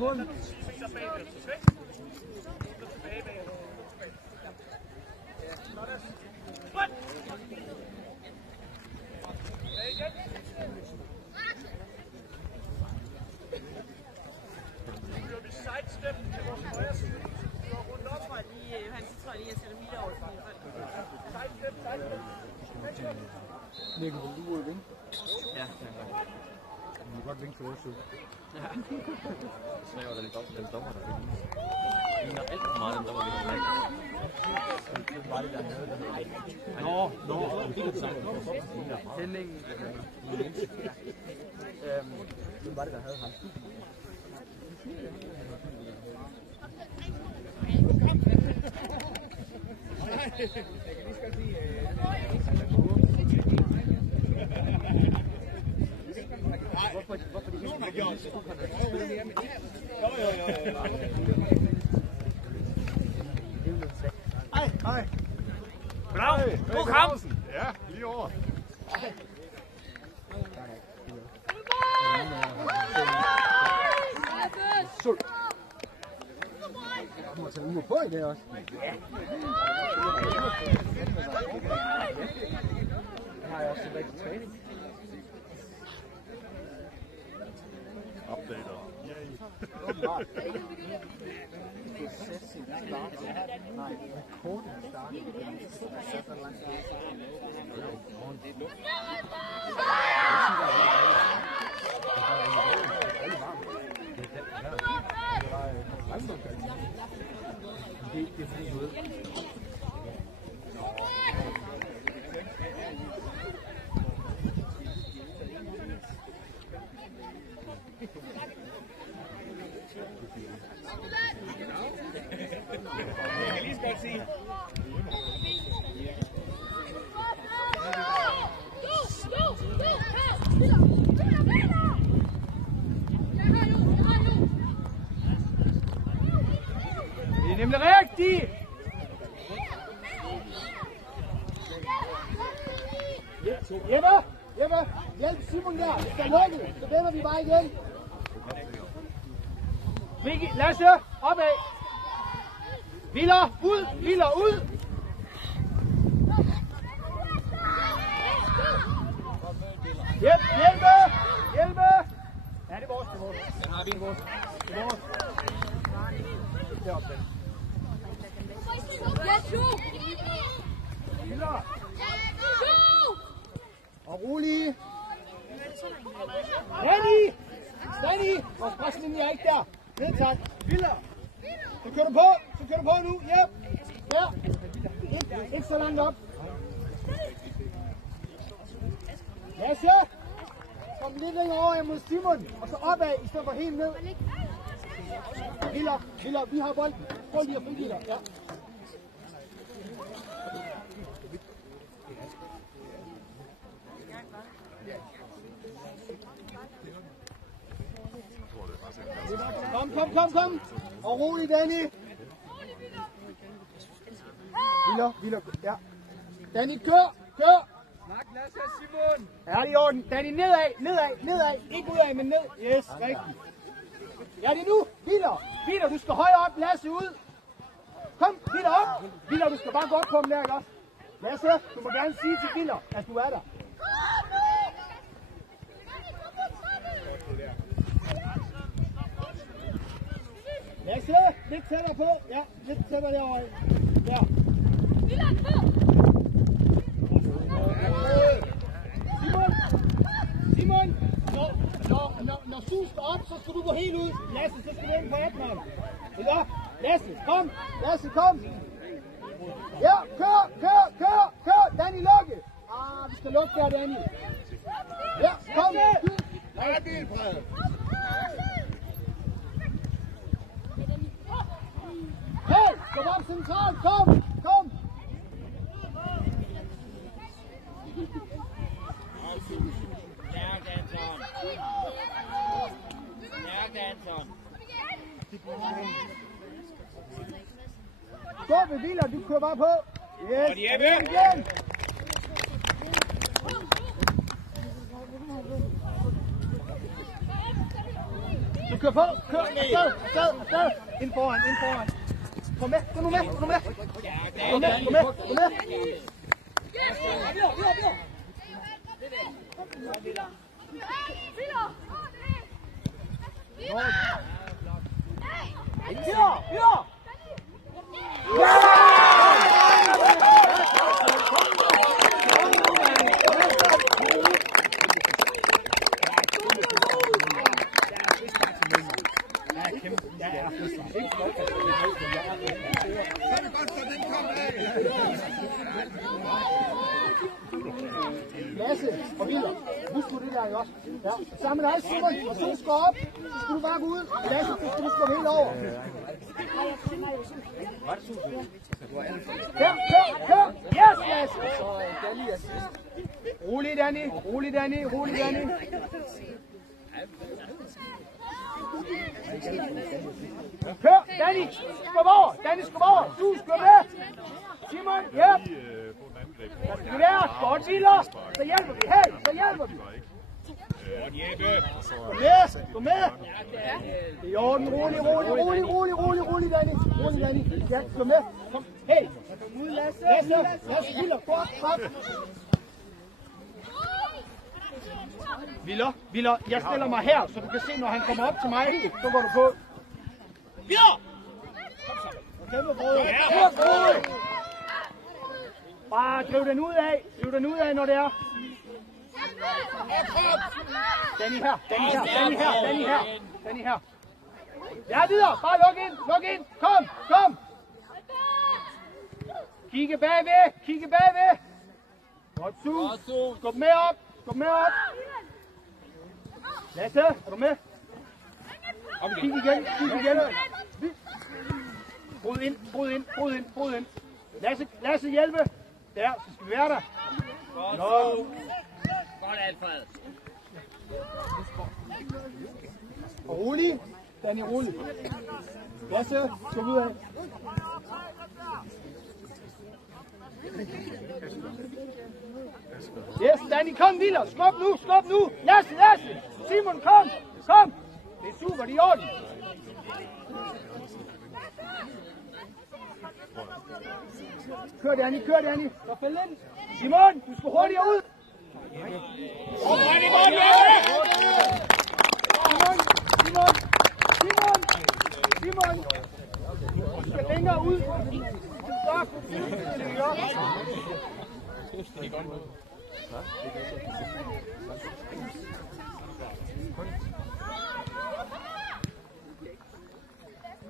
Simon. Sidestep til vores højre side. Rundt op. Han tror lige, jeg sætter Mille over. Sidestep. Mikkel, vil du vinke? Ja, Du må godt vinke for vores side. ja. Så var den dommer, der fik den. ligner alt for meget, den dommer, vi har lagt. Det var det, der havde det. Nå. Tændingen. Det var det, der havde ham. Jeg kan lige skal sige, hvorfor de ikke har gjort det? Hej. Blau, god kamp! Ja, lige over. Sult. Du må tage uger på i det også. Ja. Jeg har også tilbage til træning. Updater. Processen starter. Nej, rekorden starter. Det er fordi noget. Jeg kan lige så godt sige. Det er nemlig rigtigt! Jeppe! Hjælp Simon der! Hvis der er lukket, så vender vi bare igen. Mikkel, Lasse, opad! Viller, ud! Hjælpe! Ja, det er vores. Den har vi. Det er vores. Det er op den. Viller! Og rolig! Danny! Vores preslinje er ikke der. Nedtak. Viller! Så kører du på nu. Yep. Ja. Ikke så langt op. Lasse! Kom lidt længere over mod Simon. Og så opad, i stedet for helt ned. Viller, vi har bolden. Prøv lige at frigive dig. Ja. Kom. Og rolig, Danny. Viller. Ja. Danny, kør. Snak, Lasse og Simon. Ja, det er i orden. Danny, nedad. Ikke udad, men ned. Yes, rigtigt. Ja, det er nu. Viller, du skal højere op. Lasse ud. Kom, Viller op. Viller, du skal bare godt komme der, ikke også? Lasse, du må gerne sige til Viller, at du er der. Lasse, lidt tættere på. Ja, lidt tættere derovre. Der. Simon, når Sus står op, så skal du gå helt ud. Lasse, så skal du ind på 18'eren. Eller? Lasse, kom. Ja, kør. Danny, lukke. Vi skal lukke der, Danny. Ja, kom. Der er bilbred. Hey, kom op centralt, kom. Stop med Viller, du kører bare på. Yes, igen. kør på. Kør. Afsted. Ind foran. Kom med. Gå nu med. Gå med. Lasse og Willer, husk nu det der, ikke også? Ja, sammen med dig, Simon, og så skal op, så skal du bare gå ud. Lasse, så skal du skubbe helt over. Kør! Yes, Lasse! Rolig, Danny. Kør, Danny! Skub over! Du skub med! Simon, ja! Du der, godt, Willer! Så hjælper vi, Gå med! Det er i orden, rolig, Danny. Ja, gå med. Kom, hey! Lasse, Willer, godt. Willer, jeg stiller mig her, så du kan se, når han kommer op til mig, så går du på. Willer! Bare driv den ud af, når det er. Danny her. Ja, videre. Bare luk ind. Kom. Kigge bagved. Godt, Sus. Skub med op. Lasse, er du med? Kig igen. Brud ind. Lasse, hjælpe. Der, så skal vi være der. Godt, Alfred. Og rolig. Danny, rolig. Lasse, skub ud af. Yes, Danny, kom, Willer. Skub nu. Lasse. Simon, kom. Det er super, det er i orden. Kør, Danny. Så fæld ind. Simon, du skal hurtigere ud. Simon. Du skal længere ud. Stop.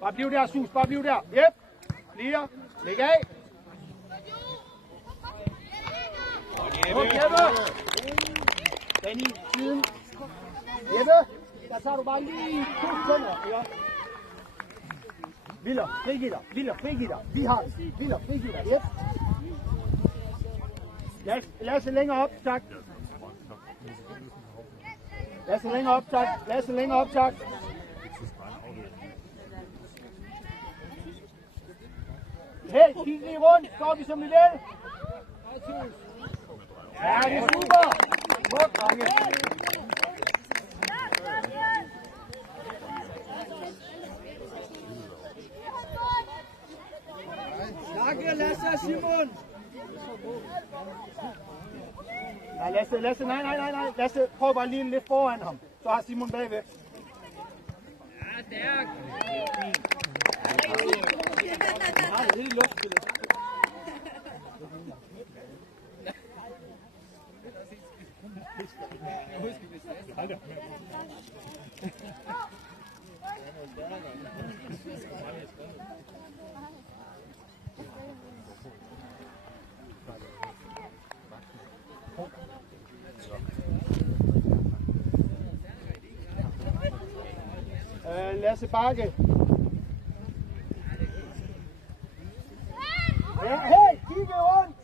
Bare bliv der, Sus. Yep. Lige. Læg af. Kom, Jeppe. Danny, siden. Jeppe, der tager du bare lige 2 sekunder. Ja. Willer, frigiv dig. Vi har det. Willer, frigiv dig. Yep. Lasse længere op, tak. Lasse længere op, tak. Hey, kig lige rundt. Står vi som vi vil? Ja, det er super. Godt, drenge. Snakke, Lasse, Simon. Nej, Lasse, nej. Lasse, prøv bare lige lidt foran ham. Så har Simon bagved. Ja, stærk. Nej, det er helt luftspillet. Lasse Bakke. Ja, hey, kigge rundt.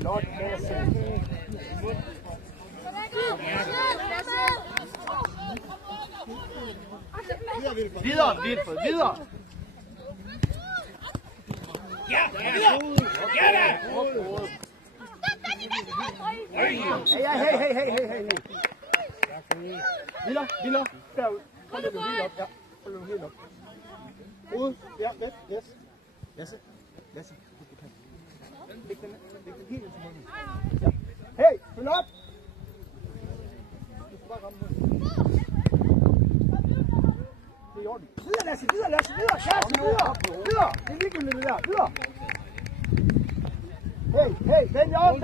Flot, Lasse. Videre, Vilfred, videre. Ja, videre. Ja da. Hey. Viller. Derud. Hold det helt op. Ja. Hold det helt op. Hoved. Ja, let. Yes. Lasse. Læg den helt ind til munden. Ja. Hey, følg op. Du skal bare ramme munden. Det er i orden. Videre, Lasse. Videre. Lasse, videre. Det er ligegyldigt det der. Videre. Hey, vend om.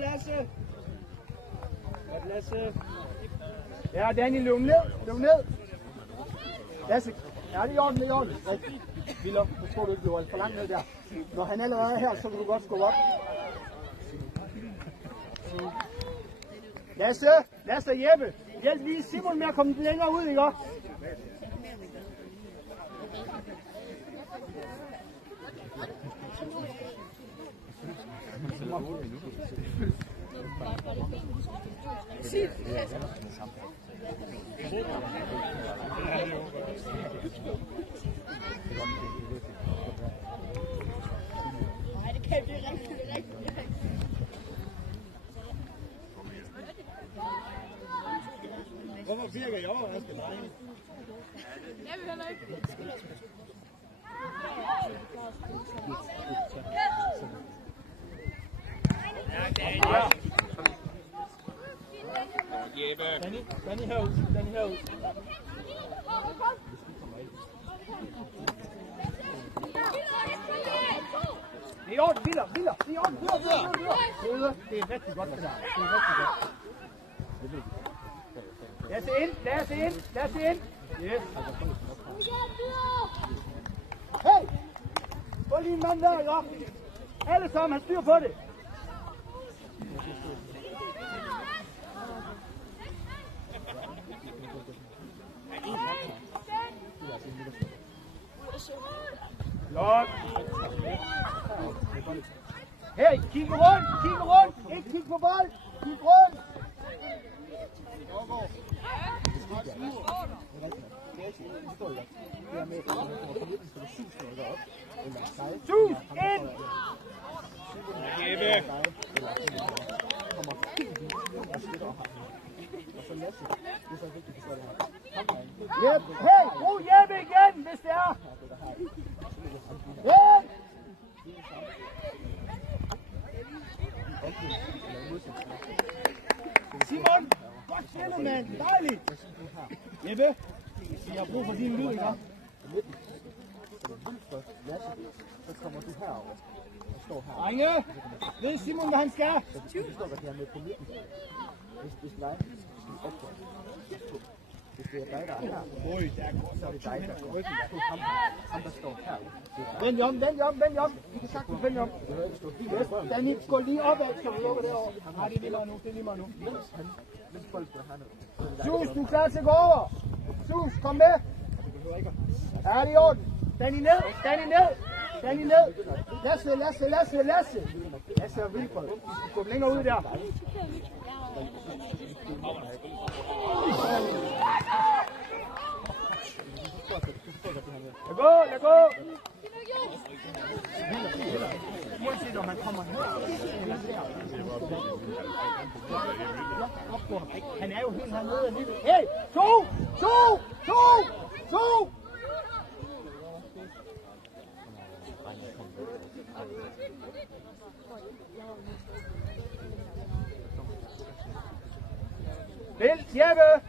Lasse. Lasse. Ja, Daniel, løb ned. Lasse, ja, det er i orden. Rigtig. Viller, nu tror du ikke, du er for langt ned der. Når han allerede er her, så kan du godt skubbe op. Lasse og Jeppe, hjælp lige Simon med at komme længere ud, ikke? Nej, det kan blive rigtig. Hvorfor virker I overrasket? Jeg vil heller ikke. Danny herud. Det er i orden, Viller. Det er i orden. Videre. Det er rigtig godt, det der. Lad os ind. Yes. Hey! Få lige en mand der, ikke? Alle sammen har styr på det. Flot. Hey, kig rundt. Ikke kig på bold. Kig rundt. Sus ind. Jeppe. Hey, brug Jeppe igen, hvis det er. Ja. Simon, godt spillet, mand. Dejligt. Jeppe, jeg har brug for din lyd, ikke? Så kommer du herover og står her. Drenge, ved Simon, hvad han skal? Du står der med på midten. Hvis dig hvis det er dig, der er her, så er det dig, der går. Ham, der står her. Vend jer om. I kan sagtens vende jer om. Danny, gå lige opad, skal du lukke derovre. Nej, det er lige mig nu. Mens folk står hernede. Sus, du er klar til at gå over. Sus, kom med. Ja, det er i orden. Danny ned. Lasse. Lasse og Vilfred. I skal gå længere ud der. Lad gå. Uanset om han kommer her eller der. Han er jo helt hernede alligevel. Hey, to! Vil, Jeppe!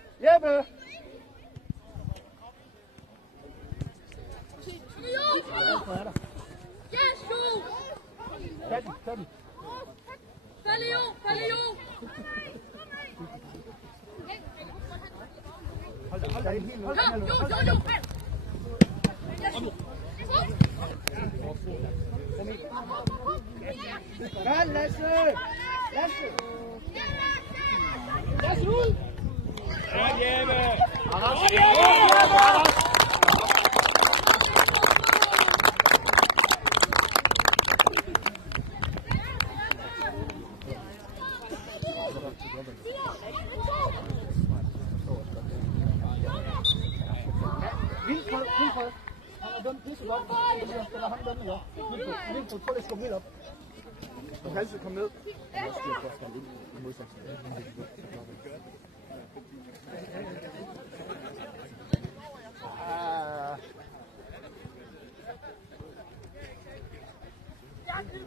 Tag den. Falde jo! Hold da helt nede. Kom, Lasse! Lasse ud! Kom, Jeppe! Vilfred. Han har dømt pisse godt. Eller han dømmer jo. Vilfred, prøv at skubbe helt op. Du kan altid komme ned.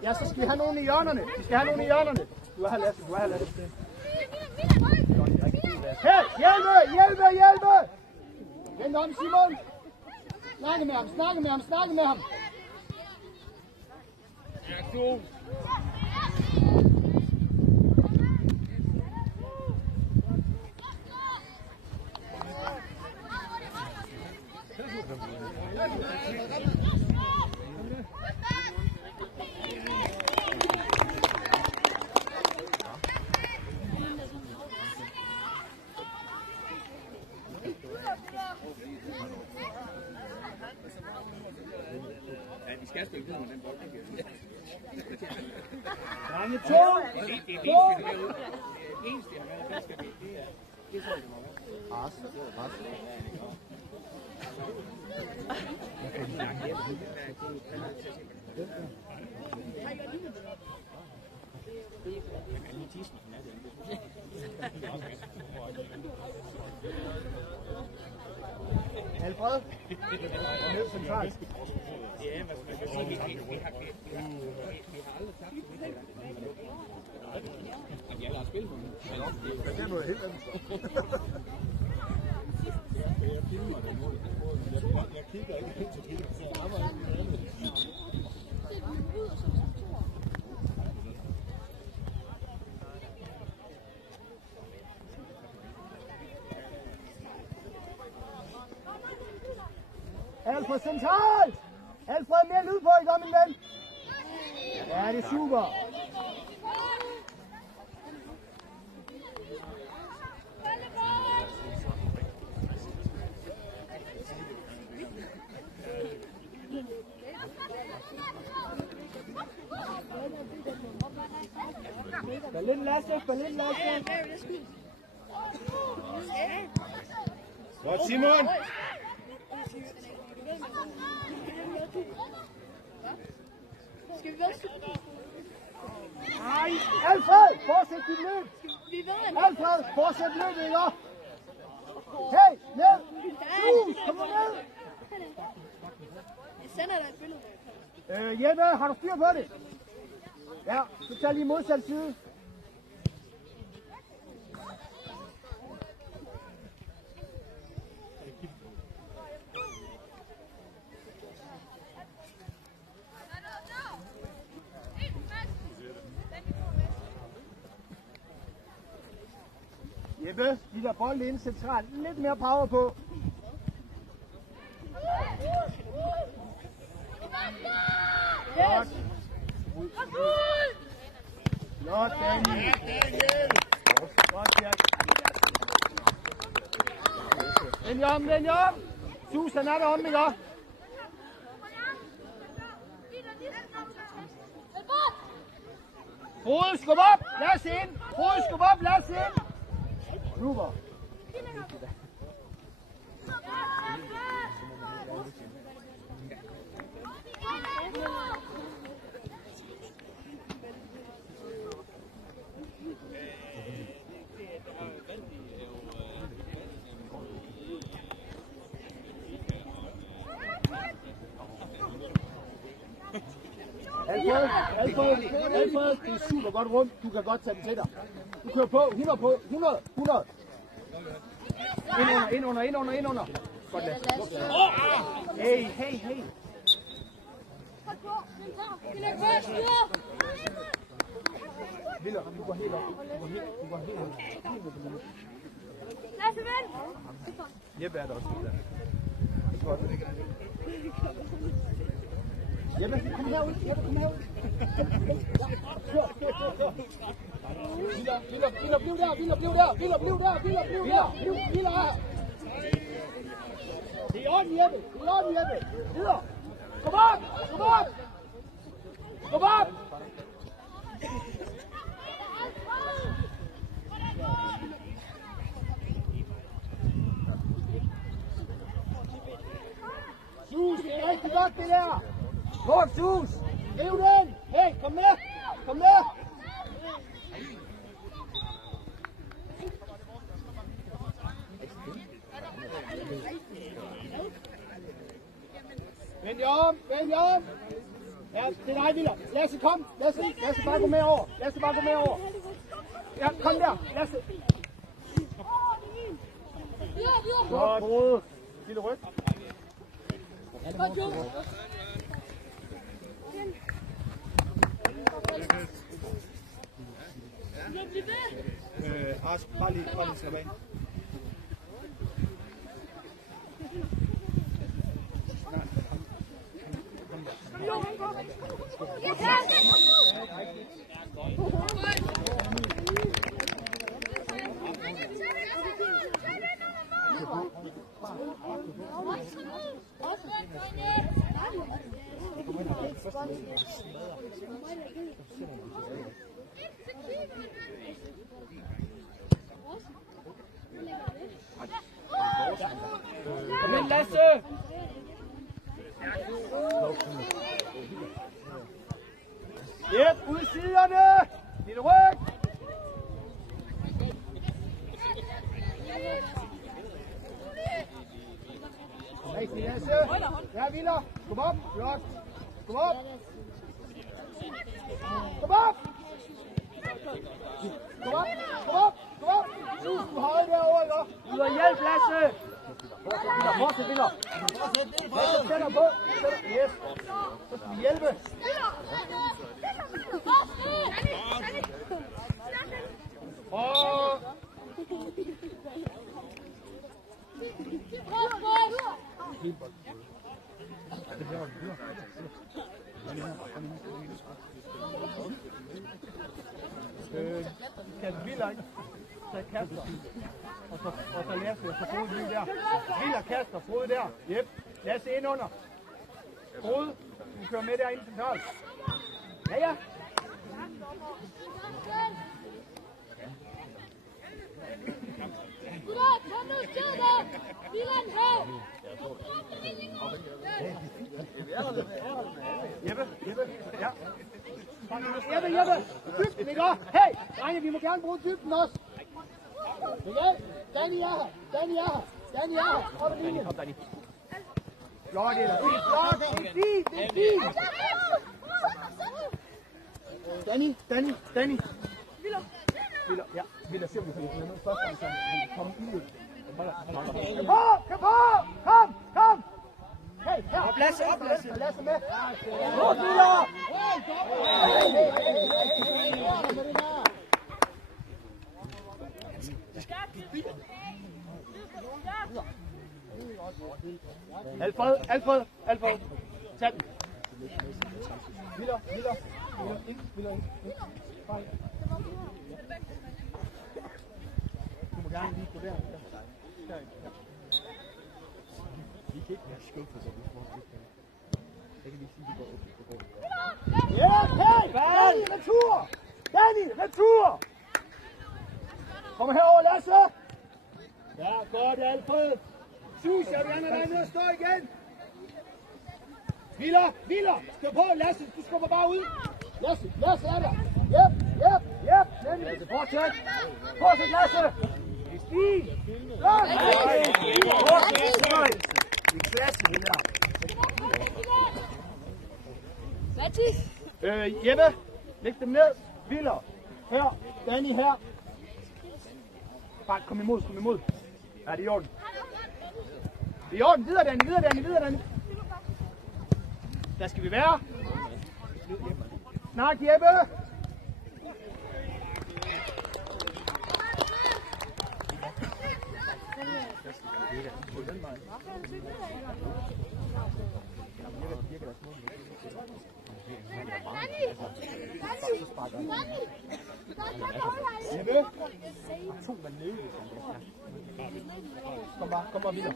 Ja, så skal vi have nogen i hjørnerne. Vi skal have nogen i hjørnerne. Du har Lasse, du har Lasse. Hey, hjælpe! Vend om, Simon. Snakke med ham. Vi skal spille videre med den bold. Gange 2. Det eneste, jeg har været, skal vi. Det tror jeg, det må Alfred. Ned centralt. Ja, hvad man kan sige, vi har aldrig tabt til det. Jeg har spillet på det. Det er noget helt andet. Jeg filmer det nu. Jeg kigger ikke helt til det. Jeg arbejder ikke med det. Alfred centralt! Alfred, mere lyd på, ikke om, min ven? Ja, det er super. Berlin, Lasse. Godt, Simon! Skal vi også? Nej, Alfred, fortsæt dit løb. Alfred, fortsæt løbet, ikke? Hey, ned. Kom nu ned. Jeg sender dig et billede. Jeppe, har du styr på det? Ja, så tager lige modsat side. Jeppe, de der bolde inde centralt. Lidt mere power på. Godt. Godt, Daniel. Godt, Jack. Vend om. Susan er der om, ikke? Frode, skub op. Lad os ind. Frode, skub op. Lad os ind. Super. Alfred, det er super godt rum. Du kan godt tage den til dig. Du kører på. 100 på. 100. Ind under. Godt lad. Hey. Viller, du går helt op. Du går helt op. Lasse, vend! Jeppe er der også. Godt. Jeppe, kom herud. Kør. Viller, bliv der. Det er i orden, Jeppe. Videre. Kom op. Sus, det er rigtig godt, det der. Godt, Sus. Riv den. Hey, kom med. Det er dig, Viller. Lasse, kom. Lasse, bare gå med over. Lasse, bare gå med over. Ja, kom der. Lasse. Godt, Rode. Lille ryg. Ask, bare lige slap af. Kom ind, Lasse! Jep, ud i siderne! Lille ryg! Rigtig, Lasse! Ja, Viller! Kom op! Flot! Kom op! Kom op! Kom op! Kom op! Kom op! Du høje derovre, ikke? Ud og hjælp, Lasse! Fortsæt, Viller! Lasse, sætter på! Yes! Så skal vi hjælpe! Kan Viller ikke tage kaster, og så Lasse, og så Frode lige der. Viller kaster, Frode der. Jep, Lasse ind under. Frode, du kører med derinde centralt. Ja, ja. Kom nu, skyd der! Villeren her! Jeppe, ja. Jeppe, dybden, ikke også? Hey, drenge, vi må gerne bruge dybden også. Ja, Danny er her, Danny er her. Hold da linjen. Flot, Ella, flot, det er fint. Danny. Viller, ja, Viller ser vi på det. Men først han kommer i det. Kom på! Kom! Hey, her! Op, Lasse! Lasse med! Godt, Viller! Alfred! Tag den! Viller! Du må gerne lige gå der. Vi kan ikke være skuffet, så vi får det. Jeg kan lige sige, at det går. Ja, hey! Danny, retur! Kom herover, Lasse! Ja, godt, Alfred. Sus, jeg vil gerne have dig ned og stå igen. Viller, stå på, Lasse, du skubber bare ud. Lasse er der. Jep, nemlig. Fortsæt, Lasse. Stig. Det er klasse, det der. Mathis! Jeppe, læg dem ned. Viller, her. Danny her. Bare kom imod. Ja, det er i orden. Det er i orden. Videre, Danny. Der skal vi være. Snak, Jeppe. Jeppe. Kom bare, Viller.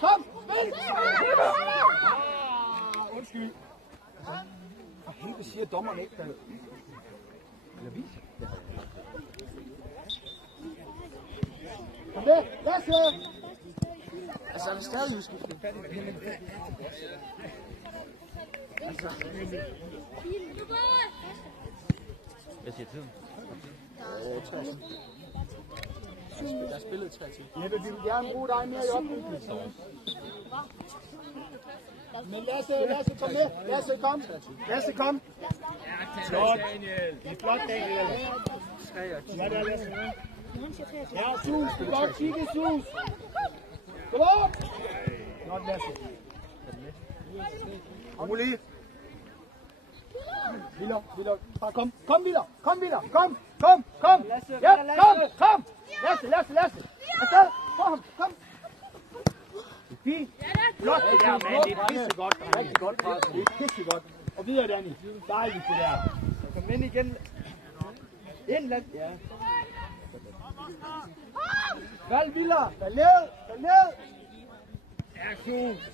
Kom. Undskyld. For helvede siger dommeren ikke, der... Eller viser. Kom med, Lasse! Altså, han er stadig udskiftet. Hvad siger tiden? 60. Der spillet 3 til. Jeppe, vi vil gerne bruge dig mere i opbygningen. Men Lasse, kom med. Lasse, kom. Lasse, kom. Flot, Daniel. Det er flot, Daniel. Ja, der er Lasse. Ja, Sus. Du kan godt kigge, Sus. Kom op. Godt, Lasse. Rolig. Viller. Bare kom. Kom, Viller. Kom. Ja, kom. Lasse. Afsted. Kom. Fint. Flot det der, mand. Det er pissegodt. Rigtig godt, far. Det er pissegodt. Og videre, Danny. Dejligt det der. Kom ind igen. Indland, ja. Valg, Viller. Fald ned. Ja, Sus.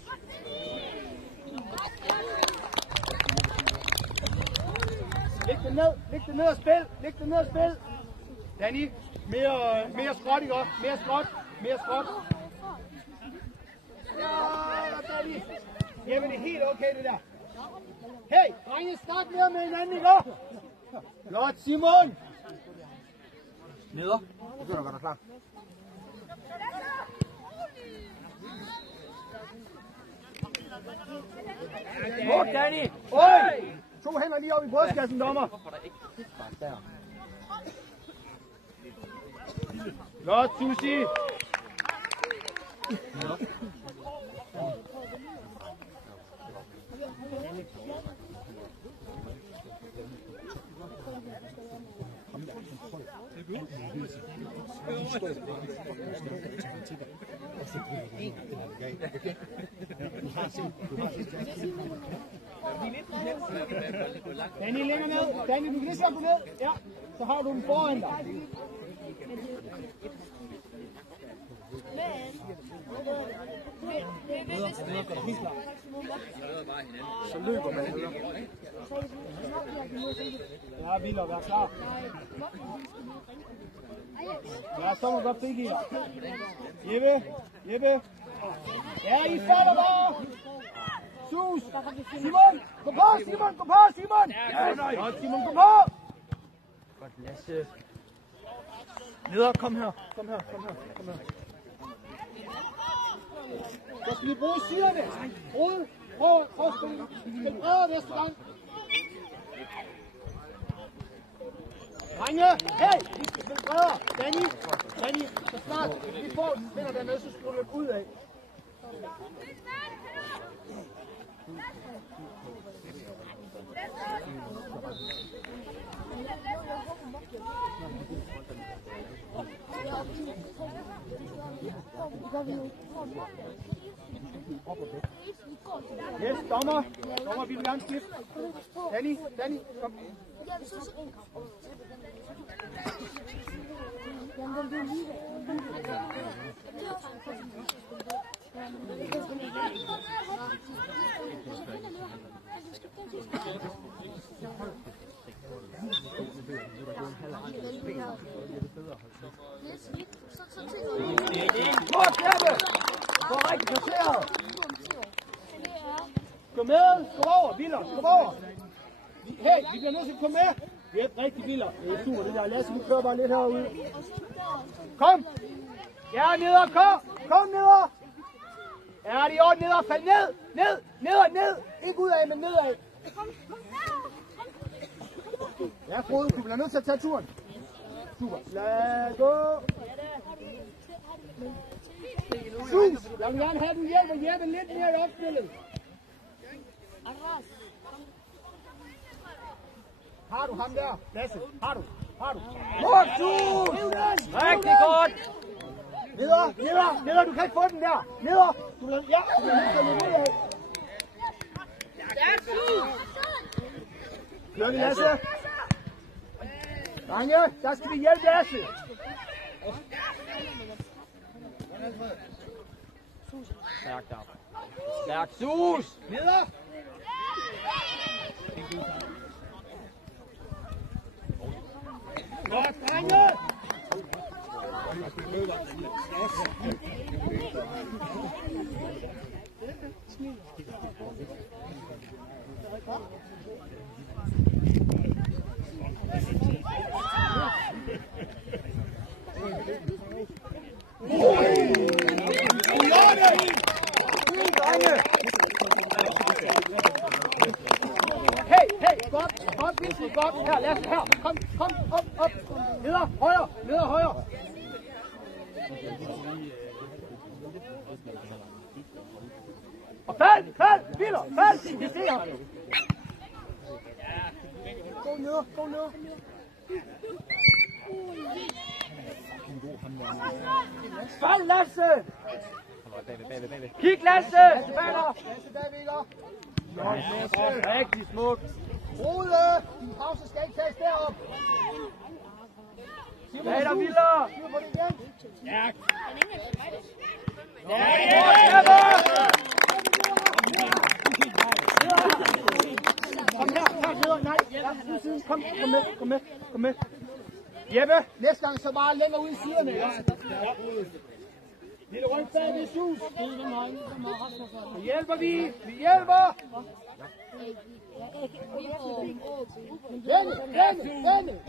Læg det ned og spil. Danny, mere skråt, ikke også? Mere skråt. Ja, Danny. Jamen, det er helt okay, det der. Hey, drenge, snak mere med hinanden, ikke også? Flot, Simon. Neder. Det gør du godt, klar. Mål, Danny. Oj! 2 hænder lige op i brystkassen, dommer. Flot, Susi. Danny, længere ned. Danny, du kan lige så gå ned. Ja, så har du den foran dig. Så løber man videre. Ja, Viller, vær klar. Ja, så må du godt frigive. Jeppe. Ja, I fatter bare. Sus. Simon, gå på, Simon. Ja, Simon, gå på. Godt, Lasse. Neder, kom her. Så skal vi bruge siderne. Prøv at spille bredere næste gang. Drenge, hey, vi skal spille bredere. Danny, så snart vi får den spiller dernede, så skruer du lidt ud af. Yes, dommer, vi vil gerne skifte. Danny, kom. Godt, Jeppe! Korrekt placeret! Kom med! Kom over, Viller! Kom over! Hey, vi bliver nødt til at komme med! Det er rigtig Viller. Det er super, det der. Lasse, vi kører bare lidt herude. Kom! Ja, neder, kom neder! Ja, det er ordentligt neder. Fald ned! Ikke ud af, men nedad. Ja, Frode, du bliver nødt til at tage turen. Super. Lad gå! Sus! Jeg vil gerne have, at du hjælper Jeppe lidt mere i opspillet. Har du ham der, Lasse? Har du? Godt, Sus! Rigtig godt! Neder, du kan ikke få den der. Neder! Du bliver nødt til at løbe ud af. Kører vi, Lasse? Drenge, der skal vi hjælpe Lasse. Stærkt, Sus! Neder! Godt, drenge! Hey, godt, Bilsel, godt. Her, Lasse, her. Kom, op. Neder, højre. Og fald, Biller, fald. Vi ser ham. Gå ned. Fald, Lasse. Kig, Lasse. Lasse bagved. Rigtig smukt. Rode, din pause skal ikke tages derop. Bag dig, Viller. Styr på det igen. Ja. Kom her, nej. Kom med. Jeppe, næste gang så bare længere ud i siderne. Ja. Lille rundt bag ved sus. Vi hjælper. Vende.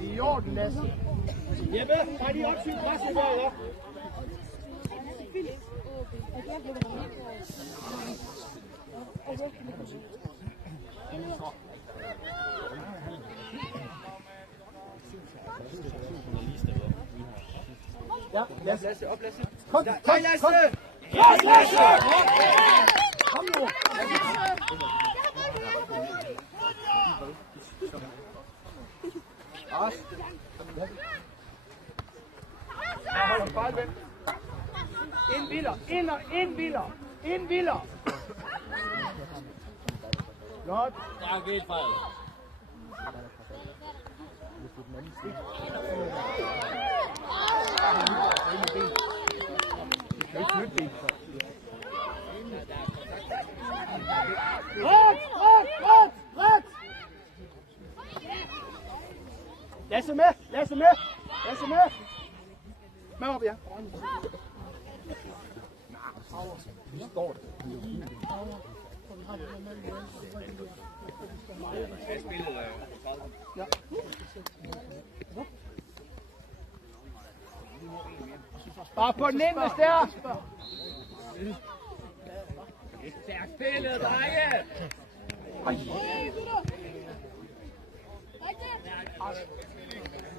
I orden, Lasse. Jeppe, tag de opsyn græsset der, ja. Ja, Lasse, op, Lasse. Kom, Lasse! Lasse! Kom nu! Ind, Viller! Godt. Ja, geht frei. Ret! Lasse med! Med op, ja. Vi står der. Ja. Bare på den inderste der. Stærkt spillet, drenge!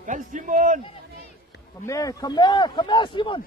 Vel, Simon! Kom med, Simon!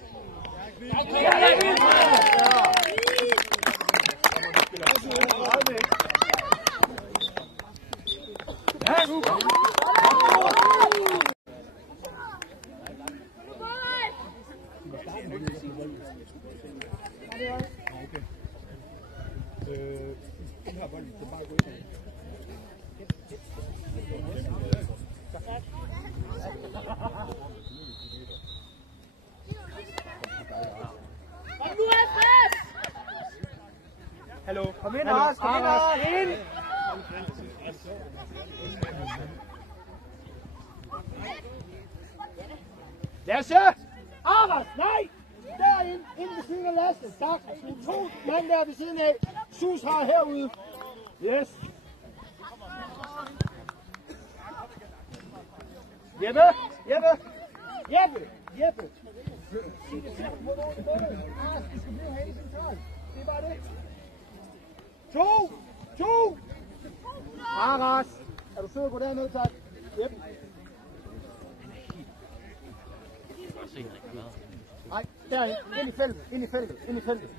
Hallo, kom ind, Ars, ind! Lasse! Aras, nej! Derind, ind ved siden af Lasse. Tak. 2 mand der ved siden af. Sus har herude. Yes. Jeppe! Sig det selv. Aras, vi skal blive herinde centralt. Det er bare det. 2! Aras! Er du sød på dernede, tak? Yep. Nej, derinde. Ind i feltet.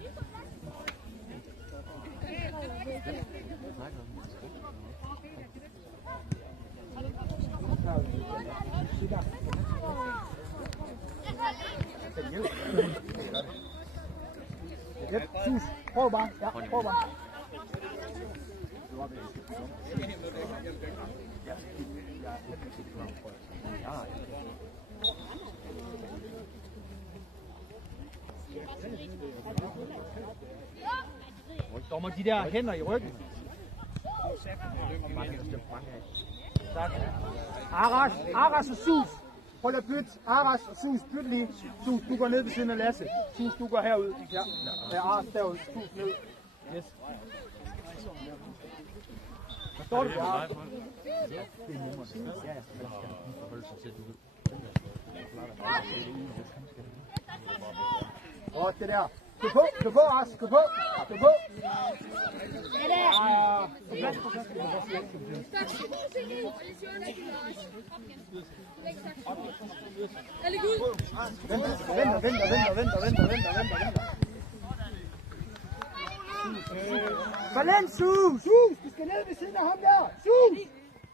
Yep, sus. Prøv bare. Ja, prøv bare. Dommer de der hænder i ryggen. Tak. Aras og Sus. Hold at bytte. Aras og Sus, bytte lige. Sus, du går ned ved siden af Lasse. Sus, du går herud. Ja, Aras derude. Sus ned. Yes. Hvad står du der? Det er nemmere. Ja, jeg skal forholde sig til, at du ved. Godt det der. Gå på, Ars. Gå på. Det der. På plads. Venter. Valens, Sus! Du skal ned ved siden af ham der! Sus!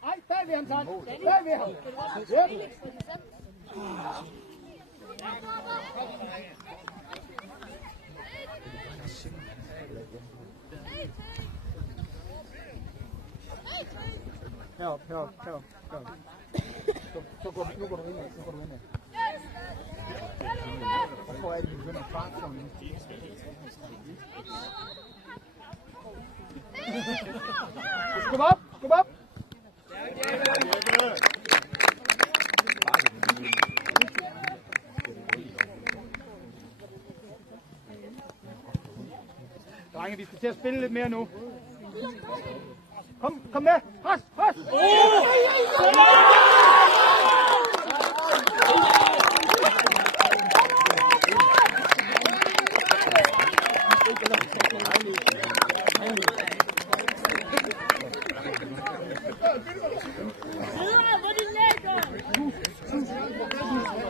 Ej, bag ved ham, tak! Bag ved ham! Yep. Herop. Nu går du ind. Jeg tror, at vi begynder at farte sådan nu. Skub op! Drenge, vi skal til at spille lidt mere nu. Kom med! Pres!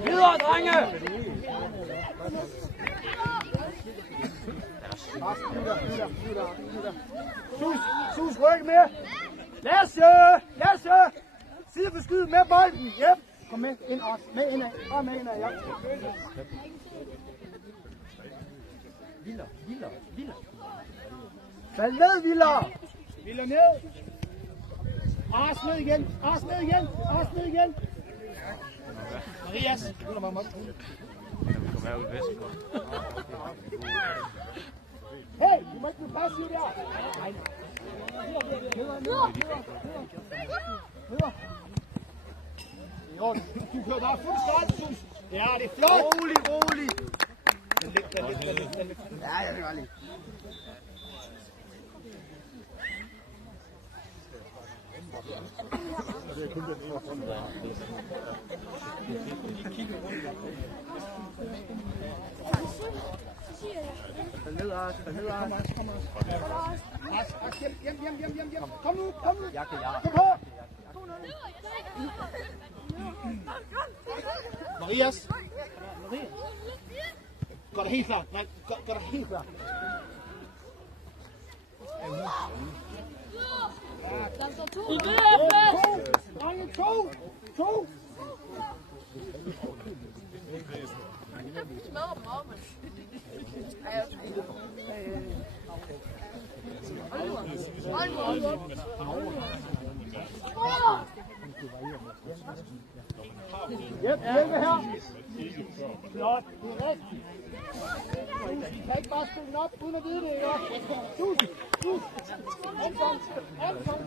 Videre, drenge! Sus, rykke med! Lasse! Sideforskyd med bolden! Yep. Kom med ind også. Med indad, ja. Viller. Fald ned, Viller! Viller ned! Ars ned igen! Marias! Hey, du må ikke blive passiv der! Nej. Du kører bare fuld start, Sus! Ja, det er flot! Rolig! Den ligger. Ja, jeg vil bare lige. Det er kun den ene runde, der Fald ned, Ars. Hjem. Kom nu. Jeg kan. Kom på. Marias. Går det helt klart? Nej, går det helt klart? To. Yep, her. Flot, det er rigtigt. Vi kan ikke bare spille den op, uden at vide det, ikke? Sus. Anton,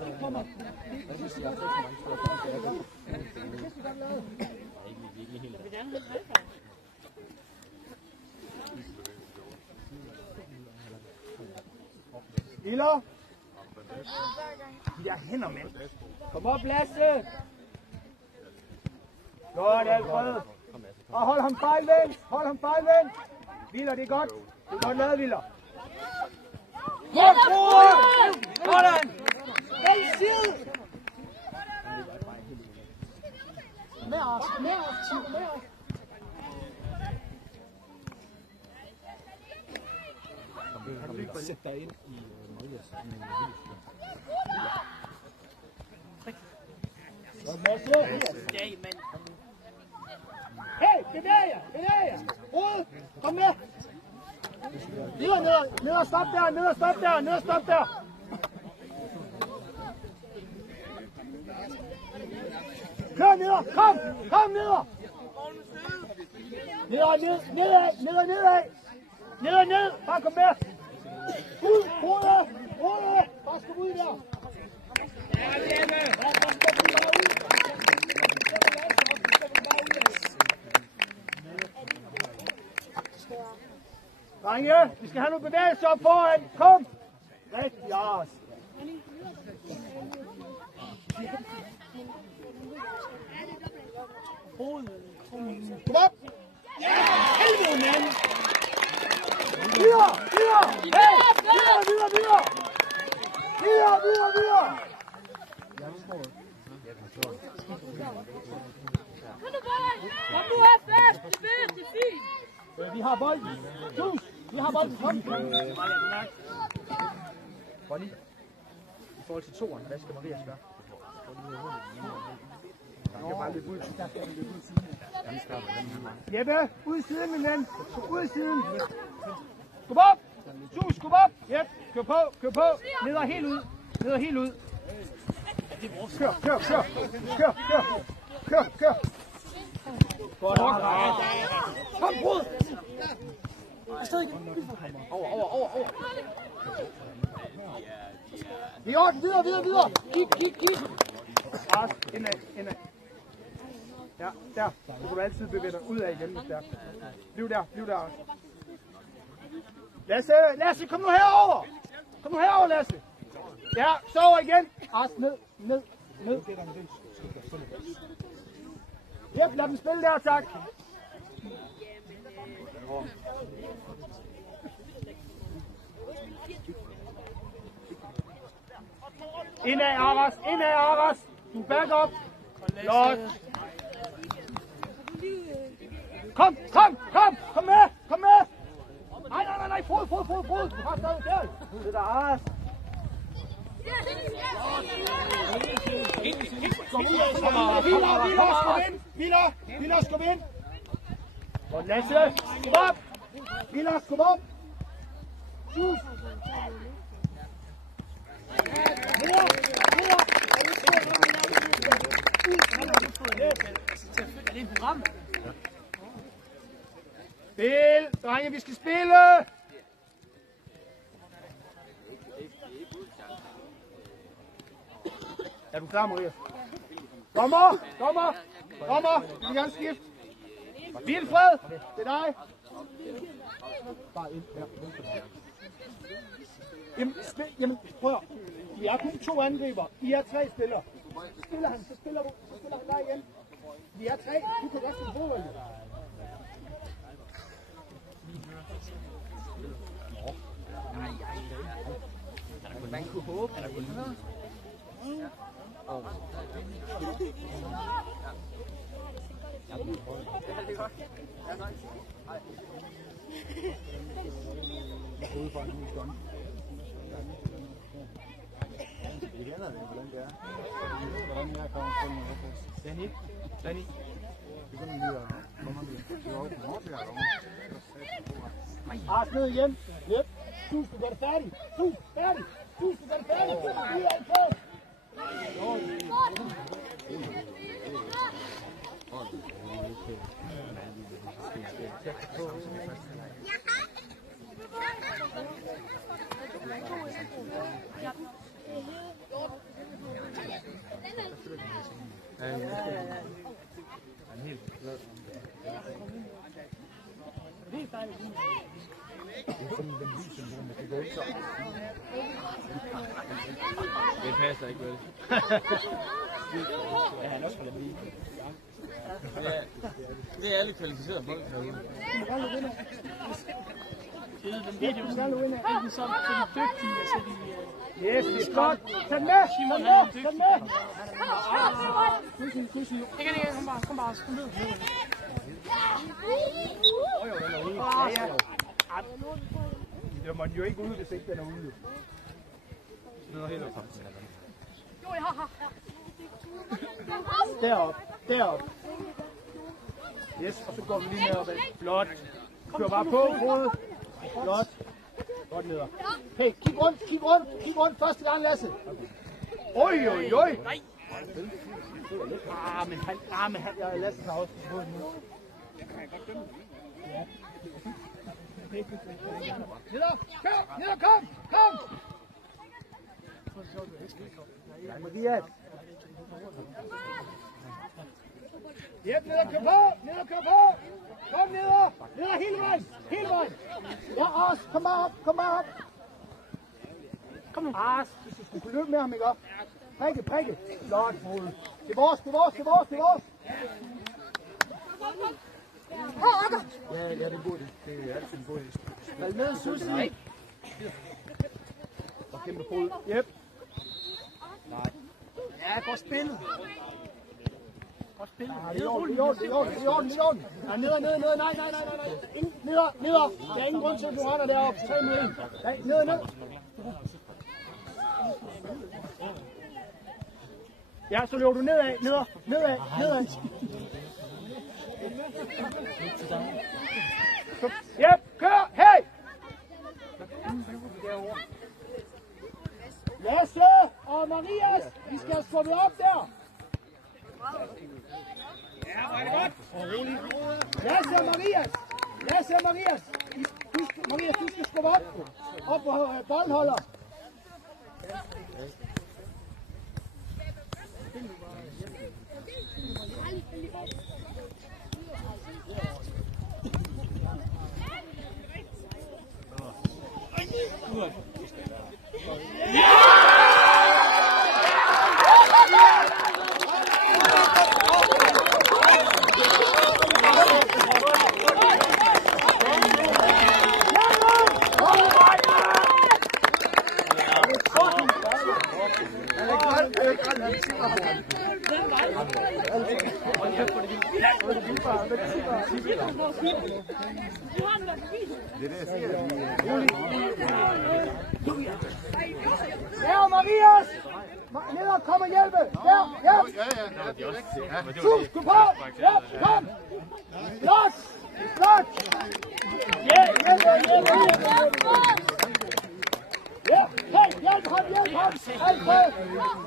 det kommer. Liller. De der hænder, mand. Kom op, Lasse. Godt, Alfred. Og hold ham fejlvendt. Viller, det er godt. Det er godt lavet, Viller. Sådan. Den side. Med os. Kan du ikke sætte dig ind i Marias? Hey, bevæg jer! Rode, kom med! Ned og stop der! Kør ned! Kom ned! Nedad! Bare kom med! Ud! Rode! Bare skub ud der! Drenge, vi skal have nogle bevægelser op foran. Kom! Rigtig, Lars. Kom op! Ja, helvede, mand! Videre! Videre! Hey! Videre! Videre! Kom nu her fast! Det er fint! Vi har bolden. Tus! Vi har bolden. Kom! Bonnie, i forhold til toeren, hvad skal Maria gøre? Jeg kan bare løbe ud. Jeppe, ud i siden, min ven. Ud i siden. Skub op. Tus, skub op. Jeppe, kør på, kør på. Ned og helt ud. Ned og helt ud. Kør, kør, kør. Kør, kør. Kør, kør. Godt. Kom, brud. Over. Vi er orden. Videre. Kig. Ras, indad. Ja, der. Du kan altid bevæge dig ud af igen, hvis der. Bliv der. Lasse, kom nu herover. Lasse. Ja, så over igen. Ras, ned. Jep, lad dem spille der, tak. Indad, Aras. Du back op. Flot. Kom med. Nej. Fod. Du har stadig der. Det der Aras. Vila, skub ind. Og Lasse, skub op. Vila, skub op. Tus. Spil, drenge, vi skal spille. Er du klar, Maria? Dommer, vi vil gerne skifte. Vilfred, det er dig. Bare ind, ja. Jamen, prøv. Vi er kun 2 angriber. I er 3 spillere. Spiller han, så spiller han der igen. Vi er 3. Du kan godt spille fodbold. Man kunne håbe, at der kunne noget. Danny. Ars ned igen. Yep. Du skal gøre det færdigt. Du skal gøre det færdigt. Det passer ikke, vel? Ja, han også holder lige. Det er alle kvalificerede folk herude. Yes, det er godt. Tag den med. Kom bare. Det må den jo ikke ud, hvis ikke den er ude. Jo, jeg har. Derop. Yes, og så går vi lige nedad. Flot. Kør bare på, hovedet. Flot. Godt neder. Hey, kig rundt. Første gang, Lasse. Oj. Nej. Men han, jeg Lasse har også på den nu. Ja. Neder, kom! Ja, Maria. Jep, ned og kør på! Kom neder hele vejen! Ja, Ars, kom bare op! Kom nu! Ars, hvis du skulle løbe med ham, ikke op? Prikke! Flot, hoved! Det er vores! Ja, det er en god idé. Det er altid en god idé. Fald ned, Susie. Nej. Og kæmpe fod. Yep. Nej. Ja, godt spillet. Godt spillet. I orden. Ja, ned. Nej. Ned. Der er ingen grund til, at du retter deroppe. 3 med 1. Ned. Ja, så løber du nedad. Yep, kør! Hey! Lasse og Marias, vi skal have skubbet op der. Ja, hvor er det godt. Lasse og Marias. Marias, du skal skubbe op på boldholder. Ja, Marias! Ned og kom og hjælpe! Ja! Sus, gå på! Ja, kom! Flot! Ja, hjælp! Ja, hjælp ham!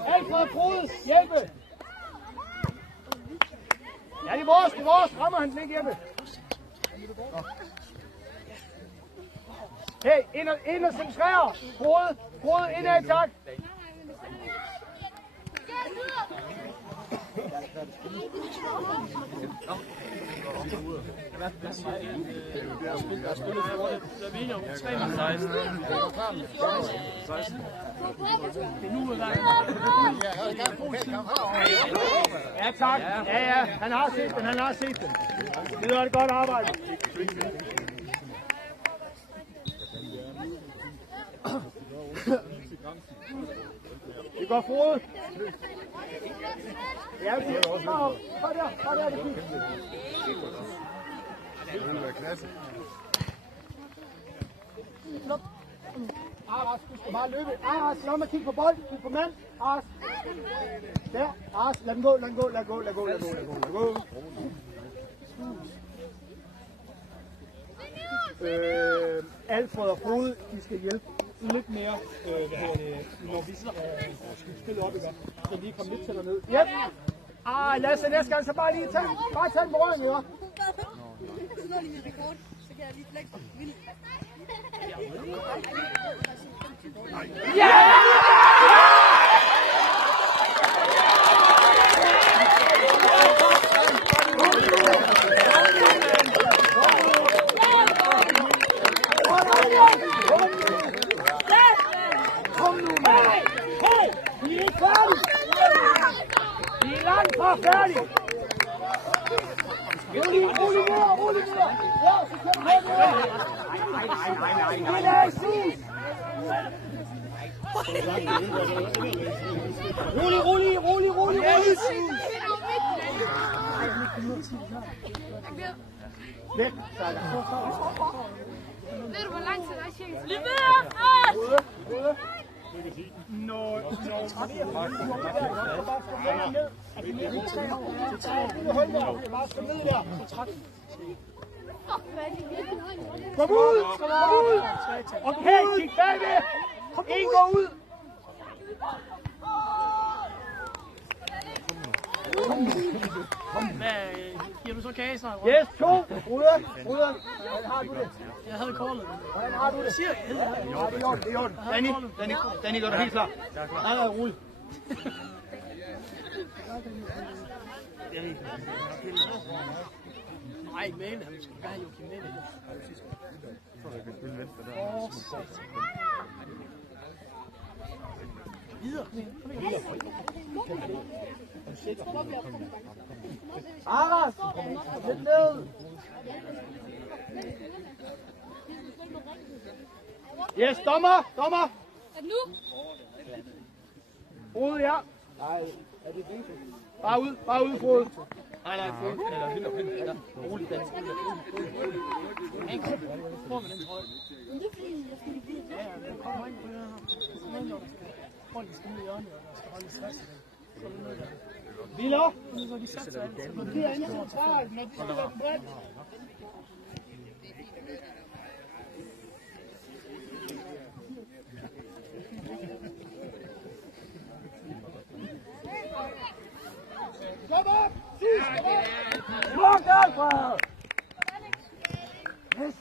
Alfred Frode, hjælpe! Ja, det er vores. Rammer han den ikke hjemme? Hey, ind og centrere. Frode, indad, tak. Ja, tak. Ja, han har set den. Det er et godt arbejde. Det går Frode. Ja, det er også. Bare der, det er fint. Det vil være klasse. Aras, du skal bare løbe. Aras, lad mig kigge på bold. Kig på mand. Aras. Der. Aras, lad den gå. Alfred og Frode, de skal hjælpe lidt mere, når vi skal spille op, ikke? Så lige komme lidt til derned. Yep. Lasse, næste gang så bare tage en berøring, ikke? Så når de min rekord, så kan jeg lige flex på vildt. Kom nu, mand! Hey! Vi er ikke færdige! Vi er langt fra færdige! Rolig videre! Ja, så kan vi have det! Nej. Det er ikke sus! Rolig! Væk, Ved du, hvor lang tid der er cirka? Lige videre! Når Maria får den der, så bare stå længere ned. Altså, det er ikke til hold der. Det er bare stå ned der. Kom ud! Okay, kig bagved. En går ud. Giver du så kage snart? Yes, 2. Ruder. Hvordan har du det? Jeg havde kortet. Hvordan har du det? Siger jeg? Det er i orden. Danny gør det helt klar. Nej, rolig. Nej, men han skal bare have Joachim med det. Videre. Aras, lidt ned. Yes, dommer. Nu. Frode, ja. Bare ud, Frode. Nej, Frode. Eller Hylder. Ja, roligt dansk. Prøv med den trøje. Ja, den kommer ikke på det her. Folk skal ud i hjørnet, og der skal holde stress. Viller. Så de satser alt. De er inde centralt, når de skal være bredt. Kom op! Sluk derfra! Yes!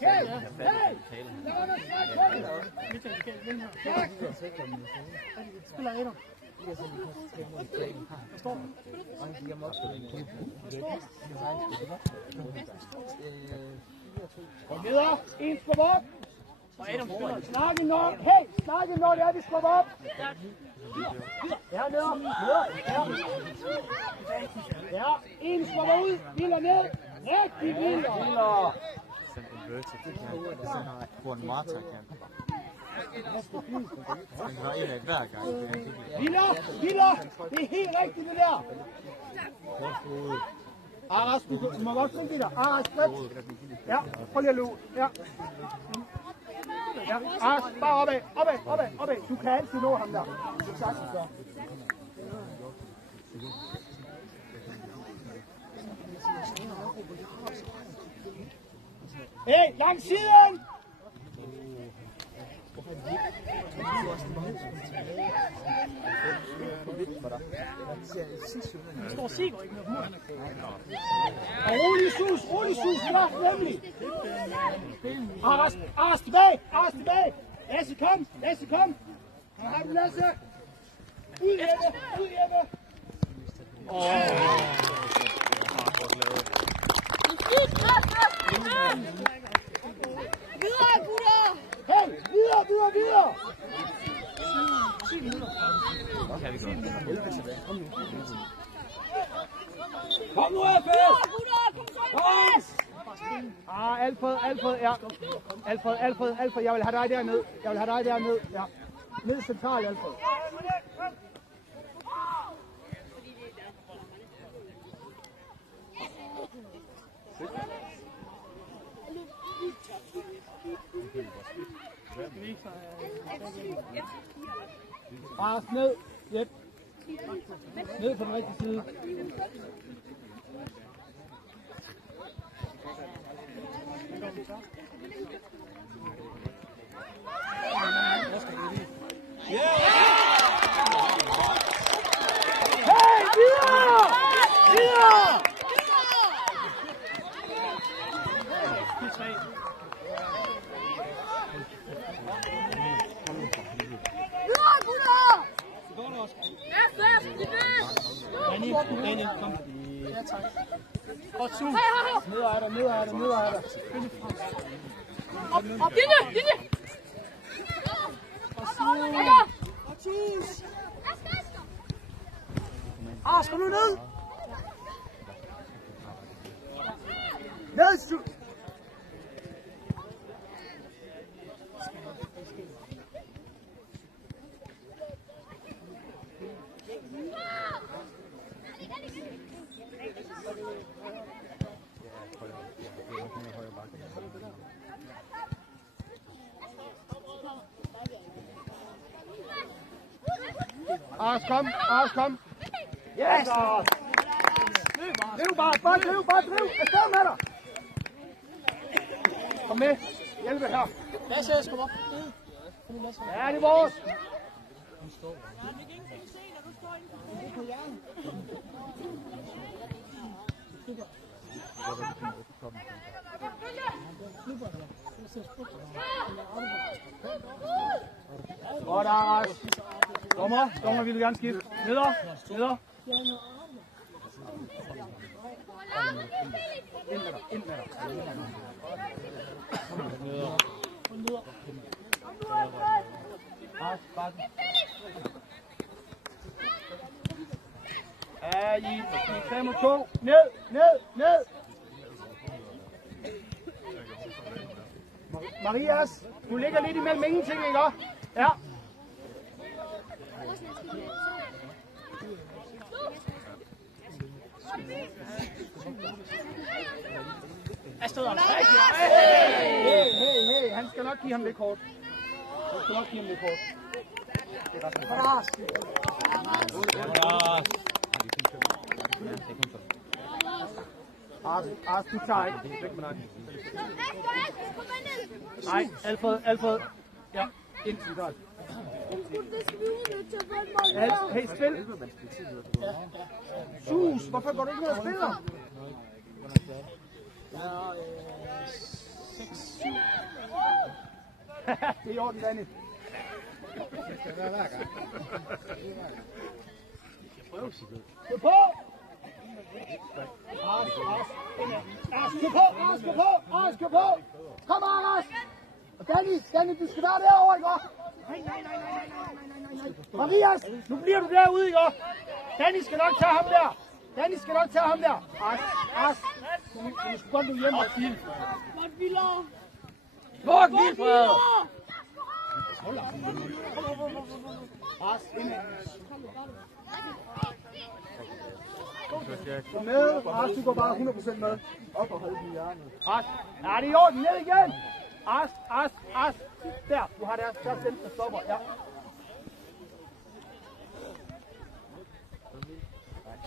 Hey! Der var noget snak på det! Spiller Adam. Kom videre! En skub op! Snakke når det er, vi skubber op! Ja, ned! Ja, en skubber ud! Viller ned! Rigtig Viller! Send en vertical. På en Marta kan. Han kan være en af hver gang. Viller! Det er helt rigtigt det der! Aras, du må godt finde det der. Aras, skridt! Ja, prøv lige at løbe. Ja. Ja, Aras, bare opad. Du kan altid nå ham der. Det er sagtens gør. Hey, langs siden! Der står Sigurd ikke med på mål. Og rolig sus, ja, nemlig. Aras tilbage. Lasse, kom. Her har du Lasse. Ud Jeppe. Videre, gutter! Hey, videre. Kom nu, Alfred! Gutter, kom så i Alfred, ja. Alfred, jeg vil have dig derned. Ja. Ned centralt, Alfred. Ras ned, Jep. Ned på den rigtige side. Hey, videre! Daniel, kom. Ja, tak. Og Sus. Ned af dig. Op, linje! Og Sus. Skal du ned? Ned, Sus! Ars, kom. Yes! Driv bare. Afsted med dig. Kom med. Hjælpe her. Lasse, kom op. Ja, det er vores. Godt, Aras. Dommer vil gerne skifte. Neder. Ind med dig, ind med dig. Bare. Ja, i 5 og 2. Ned. Marias, du ligger lidt imellem ingenting, ikke? Ja. Hey, han skal nok give ham det kort. Det er Ars, du tager ikke. Væk med nakken. Nej, Alfred. Ja, ind til godt. Hey, spil. Sus, hvorfor går du ikke ned og spiller? 6, 7. Det er i orden, Danny. Gå på! Ars, gå på! Kom, Ars! Og Danny, du skal være derovre, ikke? Nej. Marias, nu bliver du derude, ikke? Danny skal nok tage ham der. Ars. Nu skal godt nu hjem og sige. Hvor Vilfred! Ars, ind. Kom med. Ars, du går bare 100% med. Op og hold den i hjørnet. Ars, ja, det er i orden. Ned igen. Ars. Der, du har der den, der stopper. Ja.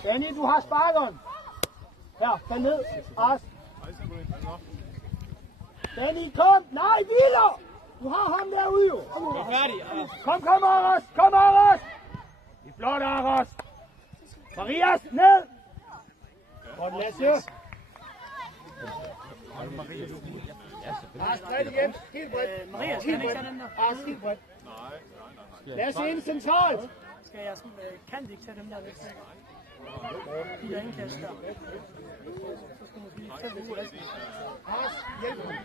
Danny, du har sparkeren. Her, tag ned. Ars. Danny, kom. Nej, Willer. Du har ham derude jo. Du er færdig. Kom, Aras. Det er flot, Aras. Marias, ned. Godt, Lasse. Ars, bredt igen. Helt bredt. Marias, kan ikke tage den der? Ars, helt bredt. Lasse ind centralt. Skal jeg sådan, kan de ikke tage dem der lidt? De der indkast der. Så skal måske lige tage det ud af det. Ars, hjælp ham.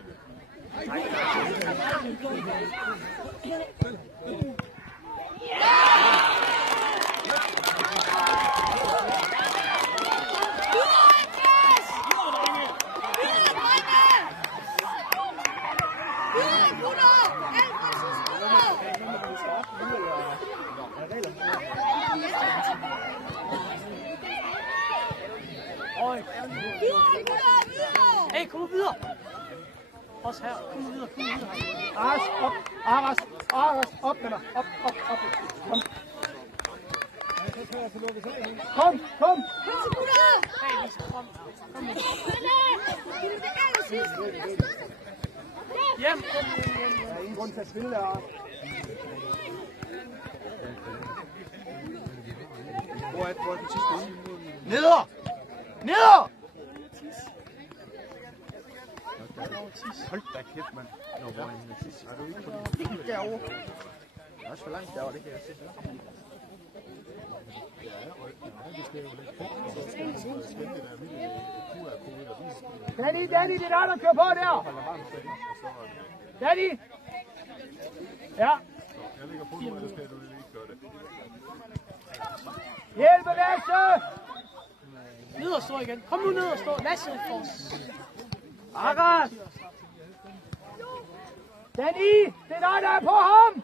Hey, kom videre! Også her, kom videre. Aras, op! Aras, op med dig! Op! Kom! Kom! Hey, vi skal kom. Hjem! Der er ingen grund til at spille der, Aras. Hvor er den sidste uge? Neder! Hold da kæft, mand. Nå, hvor er den sidste? Er du ikke på den? Derovre. Det er også for langt derovre, det kan jeg se. Danny, det er dig, der kører på der! Danny! Ja. Jeg ligger på nu, ellers kan du ikke gøre det. Hjælpe, Lasse! Ned og stå igen. Kom nu ned og stå. Lasse for. Aras! Danny, det er dig, der er på ham!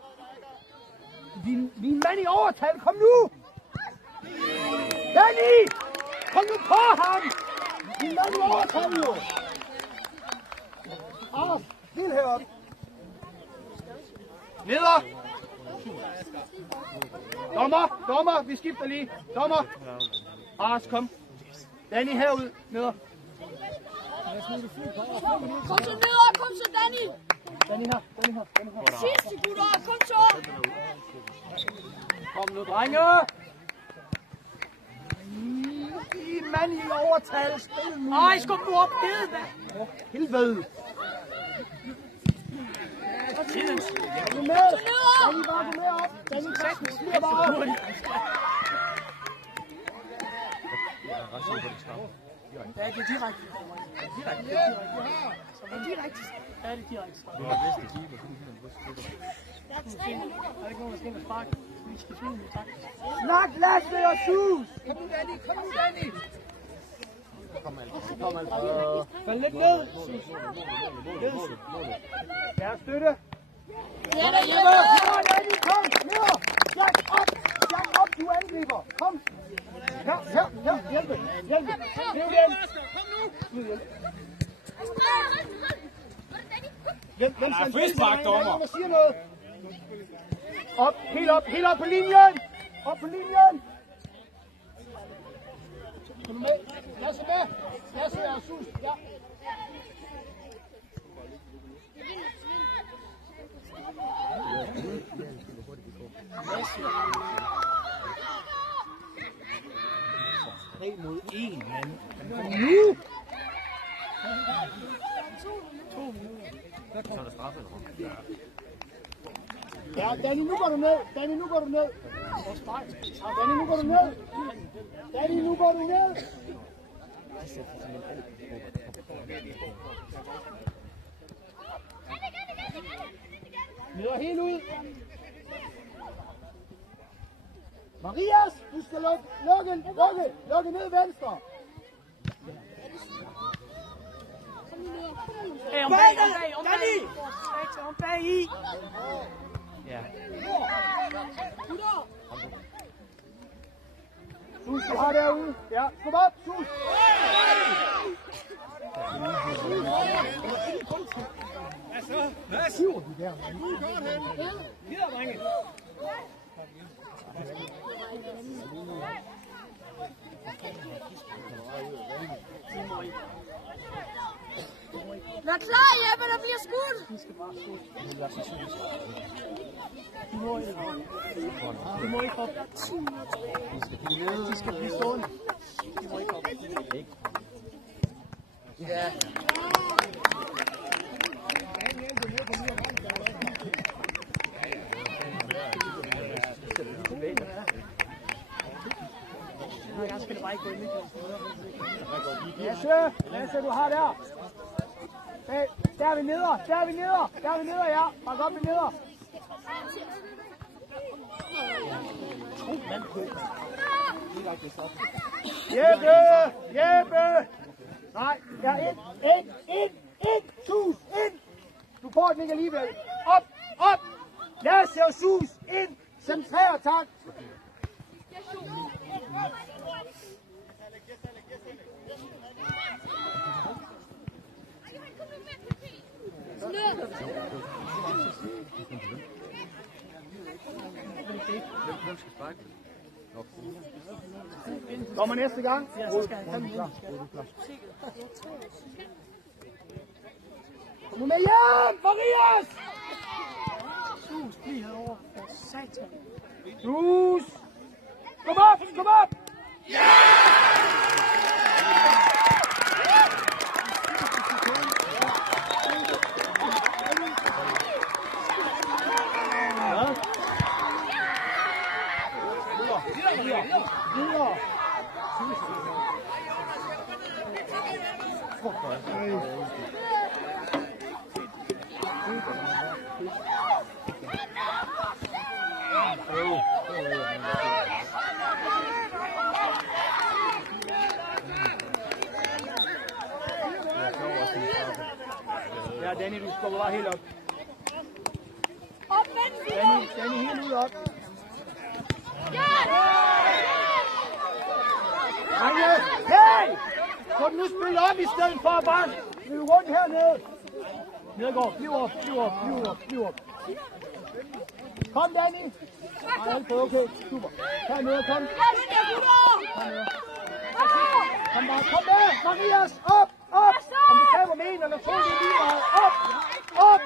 Min mand i overtal, kom nu! Danny! Kom nu på ham! Min mand i overtal, jo! Aras, helt herop. Neder! Dommer, vi skifter lige. Dommer! Aras, kom. Danny herud, neder. Kom så videre, kom så Danny! Danny her. Sidste gutter, kom så! Kom nu, drenge! I mand i overtal, spil nu! Ej, skub nu op, ned, hvad? Helvede! Er du med? Danny, bare gå med op! Danny, smider bare op! Ja, det er direkte. Direkte. Ja, det er direkte. Ja, det er direkte. Du har bedste keeper, så du kan bruge Der er ikke nogen, der skal ind og sparke. Vi skal smide med tak. Snak, Lasse og Sus! Kom nu, Danny! Kom nu, Danny! Kom altså. Fald lidt ned! Ja, støtte! Ja, Danny, kom! Ned! Jag op, du angriber! Kom! Her! Hjælpe! Driv den! Hvem skal frispark, dommer? Hvad siger noget? Op, helt op på linjen! Op på linjen! Kom med! Lasse og Sus, ja! Tre mod en, mand. Nu! 2 minutter. Så er der straffe, eller hvad? Ja, Danny, nu går du ned. Danny, nu går du ned. Ja, Danny, nu går du ned. Danny, nu går du ned. Neder helt ud. Marias, du skal lukke ned venstre. Hey, om bag i! Ja. Sus, du har derude. Ja, kom op, Sus. Hvad siver du der, mand? Videre, drenge. Vær klar, Jeppe, der bliver skudt! De skal bare skudt. De må ikke hoppe. De skal blive stående. De må ikke hoppe. Ja. Jeg skal bare ikke gå ind i Lasse, du har der. Hey, der er vi neder, ja. Bak op, vi neder. Jeppe! Nej, ja, ind, Sus, ind! Du får den ikke alligevel. Op! Lasse og Sus, ind! Centrer, tak! Hvem skal sparke? Kommer næste gang. Ja, så skal han komme ind. Kom nu med hjem, Marias! Sus, bliv herovre. For satan. Sus! Kom op! Ja! Videre! Ja, Danny, du skubber bare helt op. Danny, helt ud op. Hey! Få den nu spillet op i stedet for at bare løbe rundt hernede. Nedgaard, bliv op. Kom, Danny. Nej, alt for okay. Super. Hernede, kom. Kom der. Marias, op. Om du taber med en eller to, det er lige meget. Op.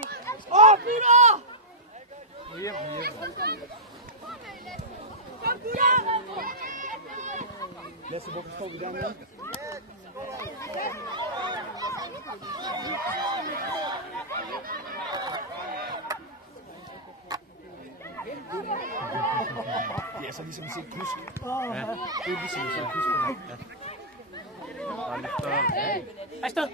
Lasse, hvorfor står vi dernede? Det er så ligesom at se et kusk. Ja, det er ligesom at se et kusk. Ja. Afsted.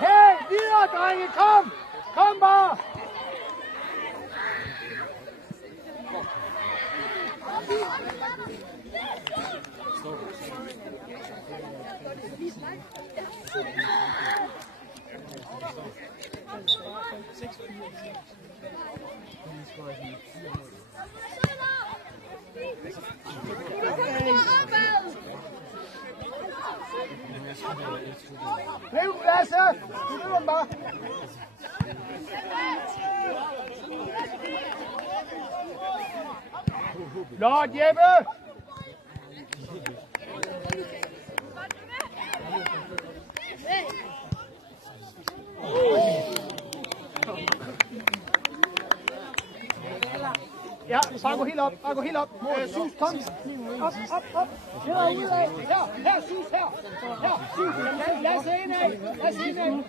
Hey, videre, drenge, kom! Kom bare! Løb, Lasse! Du løber den bare. Flot, Jeppe! Ja, bare gå helt op, bare gå helt op. Sus, kom. Op, op, op. Nedad, nedad. Her, Sus, her. Her, Sus. Lasse indad. Lasse indad.